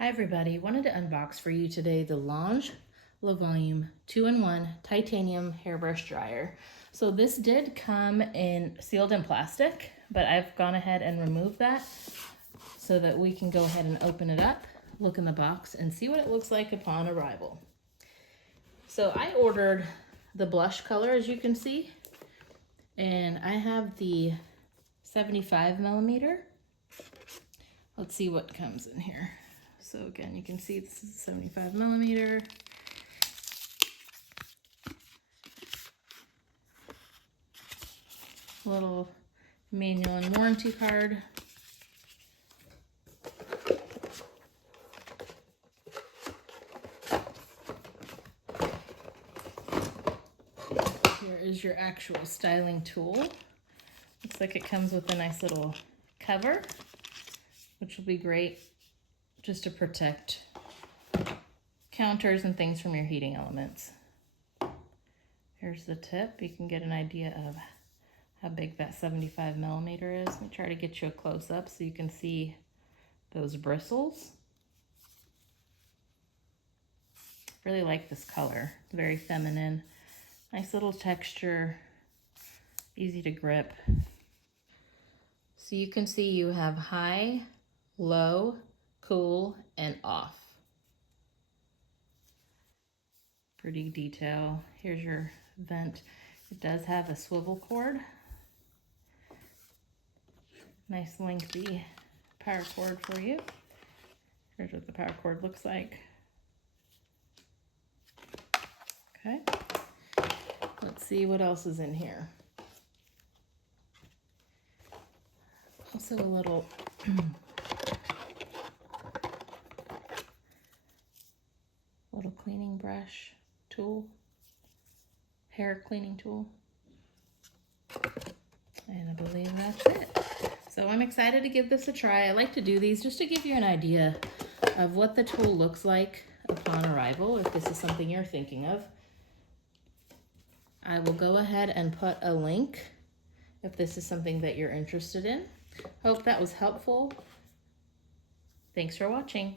Hi everybody, wanted to unbox for you today the Lange Le Volume 2-in-1 titanium hairbrush dryer. So this did come sealed in plastic, but I've gone ahead and removed that so that we can go ahead and open it up, look in the box, and see what it looks like upon arrival. So I ordered the blush color, as you can see, and I have the 75mm. Let's see what comes in here. So again, you can see this is 75mm. Little manual and warranty card. Here is your actual styling tool. Looks like it comes with a nice little cover, which will be great just to protect counters and things from your heating elements. Here's the tip. You can get an idea of how big that 75mm is. Let me try to get you a close-up so you can see those bristles. Really like this color. It's very feminine. Nice little texture. Easy to grip. So you can see you have high, low, cool, and off. Pretty detail. Here's your vent. It does have a swivel cord. Nice lengthy power cord for you. Here's what the power cord looks like. Okay. Let's see what else is in here. Also a little little cleaning brush tool, hair cleaning tool. And I believe that's it. So I'm excited to give this a try. I like to do these just to give you an idea of what the tool looks like upon arrival, if this is something you're thinking of. I will go ahead and put a link if this is something that you're interested in. Hope that was helpful. Thanks for watching.